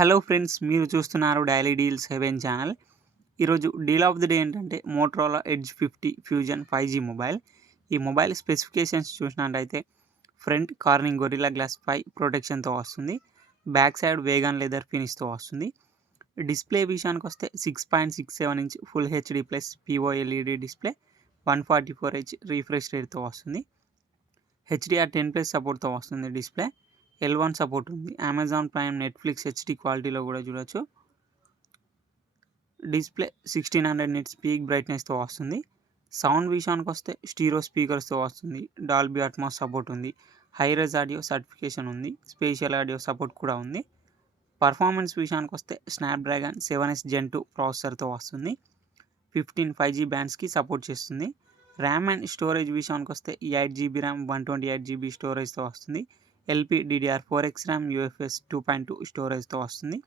Hello friends, మీరు చూస్తున్నారు daily deals heaven channel. ఈరోజు డీల్ ఆఫ్ ది డే ఏంటంటే Motorola edge 50 fusion 5G mobile. ఈ మొబైల్ స్పెసిఫికేషన్స్ చూసినట్టయితే ఫ్రంట్ కార్నింగ్ గొరిల్లా గ్లాస్ 5 ప్రొటెక్షన్తో వస్తుంది. బ్యాక్ సైడ్ వేగన్ లెదర్ ఫినిష్తో వస్తుంది. డిస్ప్లే విషయానికి వస్తే 6.67 inch full HD plus POLED display, 144Hz refresh రేట్తో వస్తుంది. HDR10+ సపోర్ట్తో వస్తుంది. డిస్ప్లే L1 సపోర్ట్ ఉంది. అమెజాన్ ప్రైమ్, నెట్ఫ్లిక్స్ హెచ్డి క్వాలిటీలో కూడా చూడొచ్చు. డిస్ప్లే 1600 నిట్స్ పీక్ బ్రైట్నెస్తో వస్తుంది. సౌండ్ విషయానికి వస్తే స్టీరో స్పీకర్స్తో వస్తుంది. డాల్బీ అట్మాస్ సపోర్ట్ ఉంది. హైరెజ్ ఆడియో సర్టిఫికేషన్ ఉంది. స్పేషియల్ ఆడియో సపోర్ట్ కూడా ఉంది. పర్ఫార్మెన్స్ విషయానికి వస్తే స్నాప్డ్రాగన్ 7S Gen 2 ప్రాసెసర్తో వస్తుంది. 15 5G బ్యాండ్స్కి సపోర్ట్ చేస్తుంది. ర్యామ్ అండ్ స్టోరేజ్ విషయానికి వస్తే 8GB ర్యామ్, 128GB స్టోరేజ్తో వస్తుంది. LPDDR4X ర్యామ్, UFS 2.2 స్టోరేజ్తో వస్తుంది.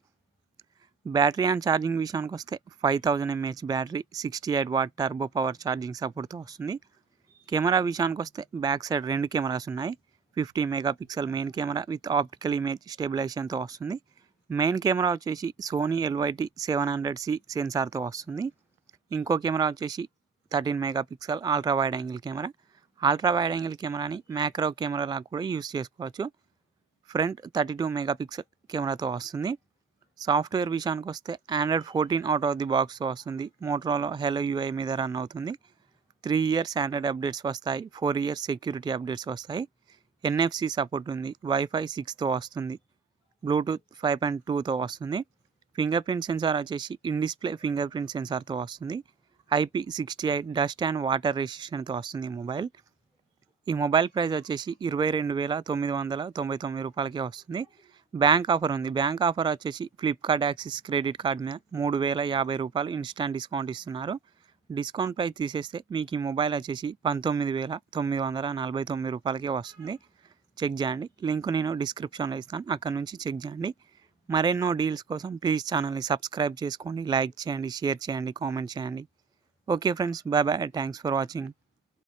బ్యాటరీ అండ్ ఛార్జింగ్ విషయానికి వస్తే 5000 mAh battery, 68W turbo power charging సపోర్ట్తో వస్తుంది. కెమెరా విషయానికి వస్తే బ్యాక్ సైడ్ 2 కెమెరాస్ ఉన్నాయి. 50 megapixel main camera with optical image స్టెబిలైజేషన్తో వస్తుంది. మెయిన్ కెమెరా వచ్చేసి సోనీ LYT-700C సెన్సార్తో వస్తుంది. ఇంకో కెమెరా వచ్చేసి 13 megapixel ultra wide angle camera. Ultra wide angle కెమెరాని మ్యాక్రో కెమెరాలా కూడా యూస్ చేసుకోవచ్చు. ఫ్రంట్ 32 మెగాపిక్సెల్ కెమెరాతో వస్తుంది. సాఫ్ట్వేర్ విషయానికి వస్తే Android 14 అవుట్ ఆఫ్ ది బాక్స్తో వస్తుంది. మోటరోలా హెలో UI మీద రన్ అవుతుంది. 3 ఇయర్స్ ఆండ్రాయిడ్ అప్డేట్స్ వస్తాయి. 4 ఇయర్స్ సెక్యూరిటీ అప్డేట్స్ వస్తాయి. NFC సపోర్ట్ ఉంది. Wi-Fi 6తో వస్తుంది. బ్లూటూత్ 5.2తో వస్తుంది. ఫింగర్ ప్రింట్ సెన్సార్ వచ్చేసి ఇన్ డిస్ప్లే ఫింగర్ ప్రింట్ సెన్సార్తో వస్తుంది. IP68 డస్ట్ అండ్ వాటర్ రెసిస్టెంట్తో వస్తుంది మొబైల్. ఈ మొబైల్ ప్రైస్ వచ్చేసి 22,999 రూపాయలకే వస్తుంది. బ్యాంక్ ఆఫర్ ఉంది. బ్యాంక్ ఆఫర్ వచ్చేసి ఫ్లిప్కార్ట్ యాక్సిస్ క్రెడిట్ కార్డ్ మీద 3050 రూపాయలు ఇన్స్టాంట్ డిస్కౌంట్ ఇస్తున్నారు. డిస్కౌంట్ ప్రైస్ తీసేస్తే మీకు ఈ మొబైల్ వచ్చేసి 19,949 రూపాయలకే వస్తుంది. చెక్ చేయండి. లింక్ నేను డిస్క్రిప్షన్లో ఇస్తాను, అక్కడ నుంచి చెక్ చేయండి. మరెన్నో డీల్స్ కోసం ప్లీజ్ ఛానల్ని సబ్స్క్రైబ్ చేసుకోండి, లైక్ చేయండి, షేర్ చేయండి, కామెంట్ చేయండి. Okay friends, bye bye, thanks for watching.